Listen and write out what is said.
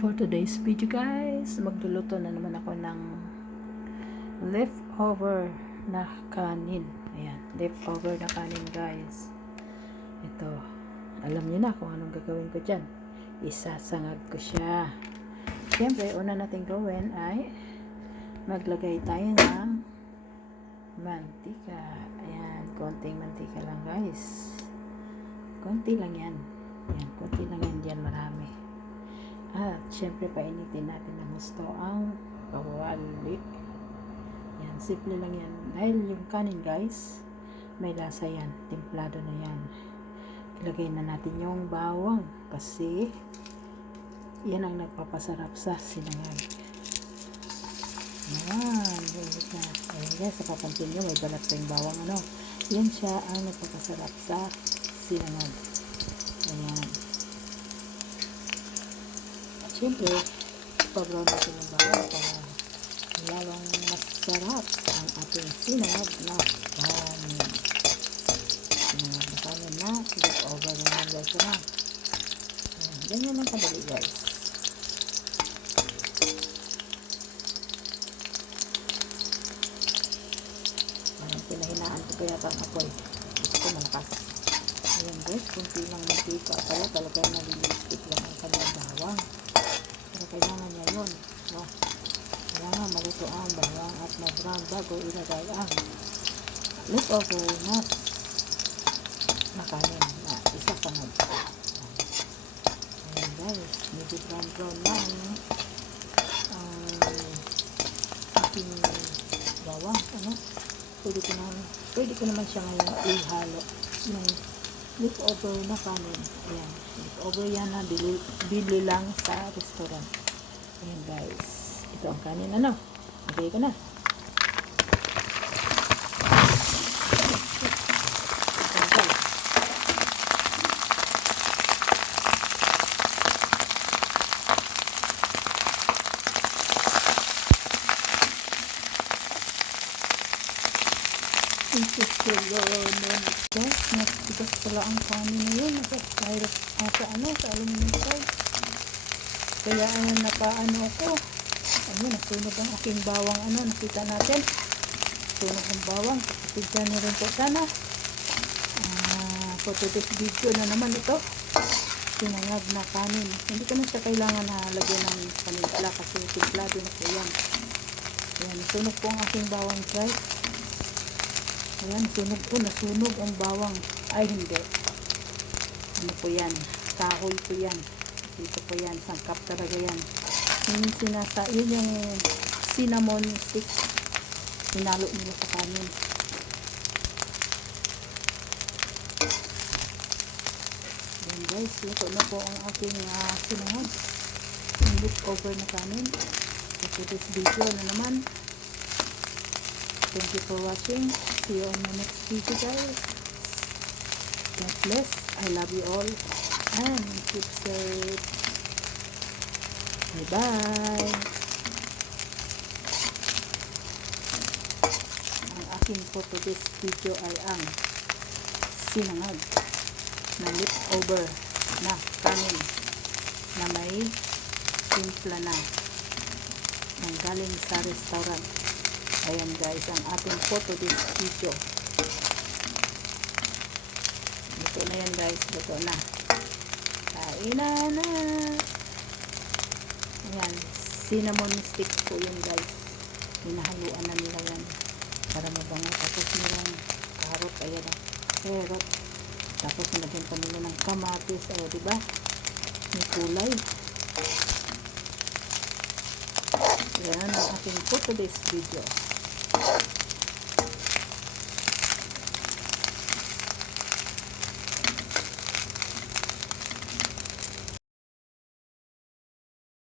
For today's video guys, magluluto na naman ako ng leftover na kanin. Ayan, leftover na kanin guys. Ito, alam niyo na kung anong gagawin ko dyan. Isasangag ko siya. Siyempre, una natin gawin ay maglagay tayo ng mantika. Ayan, konting mantika lang guys. Konti lang yan. Ayan, konti lang yan dyan, marami. At syempre painitin natin ng gusto ang kawali. Yan, simple lang yan. Dahil yung kanin guys, may lasa yan. Templado na yan. Ilagay na natin yung bawang kasi yan ang nagpapasarap sa sinangag. Yan, ganit na. Ayan guys, napapansin nyo, may balat pa yung bawang ano. Yan siya ang nagpapasarap sa sinangag. Ayan. At syempre, pabrown natin yung bawang para lalong masarap ang ating sinangag na kanin. Sinangag na kanin na, silip over na yan guys na. Ayan, ganyan lang kadali guys. Ayan, pinahinaan ko pa yata ang apoy. Gusto ko malakas. Ayan guys, kunti lang mantika. Kaya talaga nalilistik lang ang kanyang bawang. Pero kailangan niya yun. No? Kailangan maluto ang bawang at ma-brown bago ilagay ang leftover na na kanin na isa sangag. Ayan guys, medyo brown brown lang ang ating bawang. Ano? Pwede ko naman, pwede ko naman siya ngayon ihalo ng leftover na kanin. Ayan. Leftover yan na bili, bili lang sa restaurant. Ayan guys. Ito ang kanin. Ano? Okay ko na. Ayan guys. Sila nun. Guys, natigas pala ang kanin na yun. Styrofoam, ah, sa ano, sa aluminum foil. Kaya ano, nakaano ako. Ano, nasunog ang aking bawang ano, nakita natin. Sunog ang bawang. Tignan niyo rin po sana. Ah, for today's video na naman ito. Sinangag na kanin. Hindi ko siya kailangan na lagyan ng panimpla kasi timplado na po yan. Ayan, sunog po ang aking bawang guys. Ayan, sunog po, nasunog ang bawang. Ay, hindi. Ano po yan? Kahoy po yan. Dito po yan, sangkap talaga yan. Yung sinasa, yun yung cinnamon stick. Sinalo nila sa kanin. Ayan guys, luto na po ang aking uh, sinangag. Yung leftover na kanin. So, this video na naman. Thank you for watching. See you on my next video guys. God bless. I love you all. And keep safe. Bye bye. Ang aking for today's video ay ang sinangag na leftover na kanin na may timpla na ng galing sa restaurant. Ayan guys, ang ating photo this video. Luto na yan guys, luto na. Kainan na. Ayan, cinnamon stick po yun guys. Hinahaluan na nila yan para mabango. Tapos nilang carrot, ayan na, carrot. Tapos nilagyan pa nila ng kamatis, o diba? May kulay. Yan ang ating photo this video. Thank you.